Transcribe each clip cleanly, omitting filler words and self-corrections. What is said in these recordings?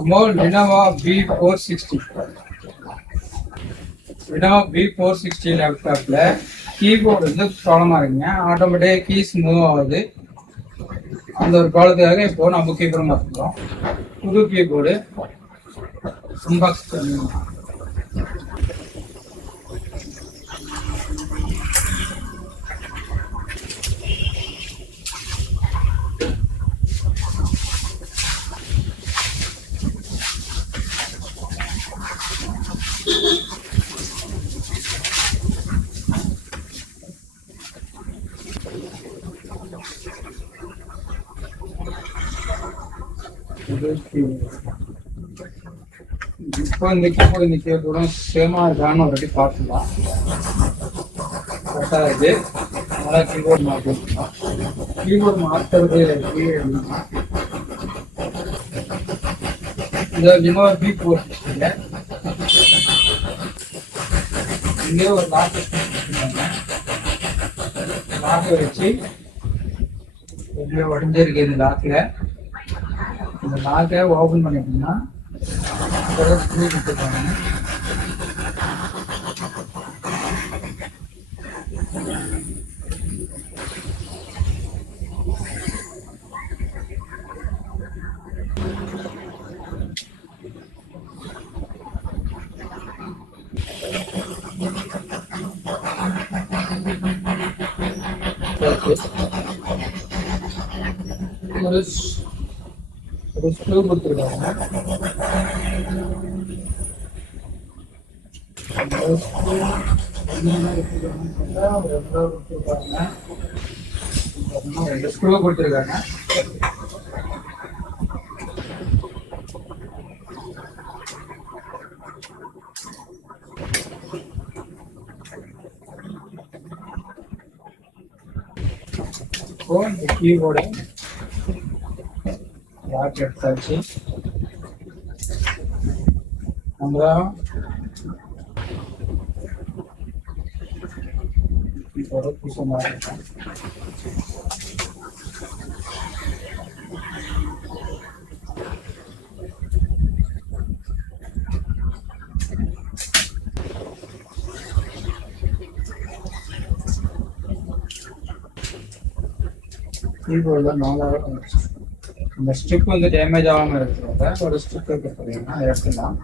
AMOLED Lenovo B460. Lenovo B460 லேப்டாப்ல keyboard வந்து ப்ராப்ளமாக இருக்குங்க. ஆட்டோமேட்டிக்காக கீஸ் மூவ் ஆகுது. அந்த ஒரு ப்ராப்ளத்துக்காக இப்போ நம்ம கீபோர்டு மாற்றிக்கிறோம். புது கீபோர்டு அன்பாக்ஸ் பண்ணிடலாம். இப்போ இந்த கீபோர்டும் சேமா இருக்கான்னு ஒரு வாட்டி பார்த்துக்கலாம். கரெக்டாக இது நல்லா கீபோர்டு மாற்றிக்கலாம். கீபோர்டு மாற்றுறது அப்படின்னா இந்த Lenovo B460 இங்கே ஒரு லாக்கை வச்சு எப்படியோ உடஞ்சிருக்கு. இந்த லாக்கில் இந்த லாக்கை ஓப்பன் பண்ணிட்டோம்னா ஸ்க்ரூ கொடுத்துருக்காங்க. ஒரு ஸ்க்ரூ கொடுத்துருக்காங்க. ரெண்டு ஸ்க்ரூ கொடுத்துருக்காங்க. இப்போ இந்த கீபோர்டு லாக் எடுத்தாச்சு. நம்ம கீபோர்டு புதுசு மாறிட்டோம். கீபோர்டில் நாலாவது இந்த ஸ்ட்ரிப் வந்து டேமேஜ் ஆகாமல் இருக்கிறத ஒரு ஸ்ட்ரிப் இருக்கு பார்த்தீங்கன்னா எடுத்துக்கலாம்.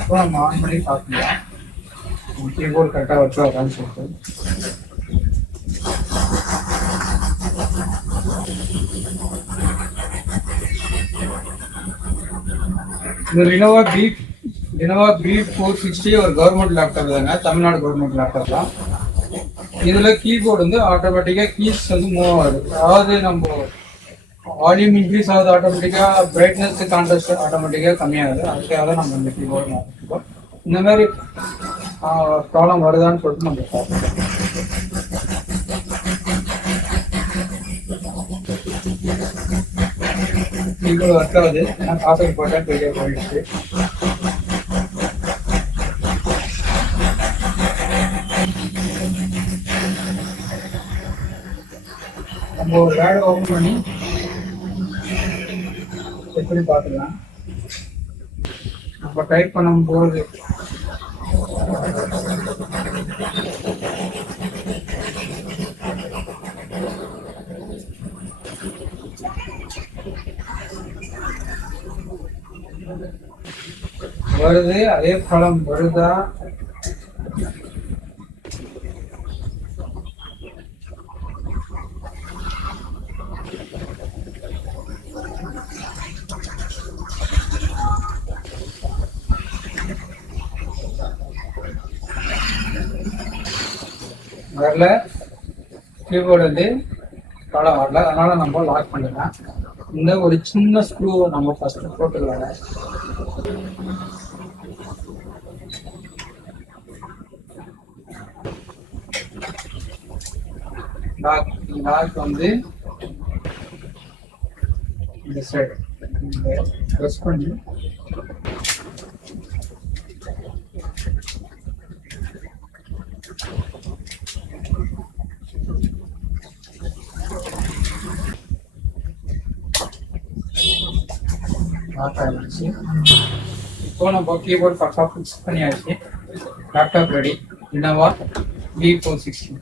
இப்போ நம்ம ஆன் பண்ணி பார்க்கலாம். கீபோர்டு கரெக்டாக வச்சு வரான்னு சொல்லிட்டு இந்த Lenovo B460 ஒரு கவர்மெண்ட் லேப்டாப் தாங்க. தமிழ்நாடு கவர்மெண்ட் லேப்டாப் தான். இதுல கீபோர்டு வந்து ஆட்டோமேட்டிக்கா கீஸ் வந்து மூவ் ஆகுது. அதாவது நம்ம வால்யூம் இன்க்ரீஸ் ஆகுது, ஆட்டோமேட்டிக்கா பிரைட்னஸ் கான்ட்ராஸ்ட் ஆட்டோமேட்டிக்கா கம்மியாகுது. அதுக்காக தான் நம்ம இந்த கீபோர்டு மாற்றிருக்கோம். இந்த மாதிரி ப்ராப்ளம் வருதான்னு சொல்லிட்டு நம்ம பார்ப்போம். கீபோர்டு ஒர்க் ஆகுது. ஏன்னா பாஸ்வேர்ட் போட்டேன் பெரிய போயிடுச்சு. நம்ம ஒரு வேர்டை ஓப்பன் பண்ணி எப்படி பார்த்துக்கலாம். நம்ம டைப் பண்ணும்போது வருது. அதே படம் வருதா? வரல, கீபோர்டு வந்து படம் வரல, அதனால நம்ம லாக் பண்ணிடலாம். இந்த ஒரு சின்ன ஸ்க்ரூ நம்ம ஃபர்ஸ்ட் போட்டுக்கலாம். லாக் லாக் வந்து இந்த சைடு ப்ரெஸ் பண்ணி லாக் ஆகிடுச்சு. இப்போ நம்ம கீபோர்ட் பக்கா ஃபிக்ஸ் பண்ணியாச்சு. Laptop ready. Lenovo V460.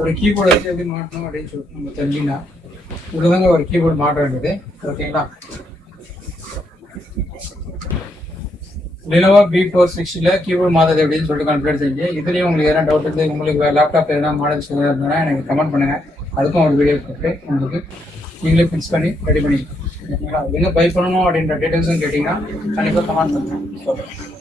ஒரு கீபோர்டு வச்சு எப்படி மாட்டணும் அப்படின்னு சொல்லிட்டு நம்ம தெரிஞ்சுன்னா இதுதாங்க ஒரு கீபோர்டு மாட்ட வேண்டியது. ஓகேங்களா? Lenovo V460 கீபோர்டு மாற்றுறது எப்படின்னு சொல்லிட்டு கம்ப்ளீட் செஞ்சு, இதுலேயும் உங்களுக்கு எதனா டவுட் இருந்து உங்களுக்கு லேப்டாப் எதனா மாடல்ஸ் இருந்ததுன்னா எனக்கு கமெண்ட் பண்ணுங்கள். அதுக்கும் ஒரு வீடியோ போட்டு உங்களுக்கு நீங்களே ஃபிக்ஸ் பண்ணி ரெடி பண்ணி ஓகேங்களா? எங்கே பை பண்ணணும் அப்படின்ற டீட்டெயில்ஸும் கேட்டிங்கன்னா கண்டிப்பாக கமெண்ட் பண்ணுங்கள்.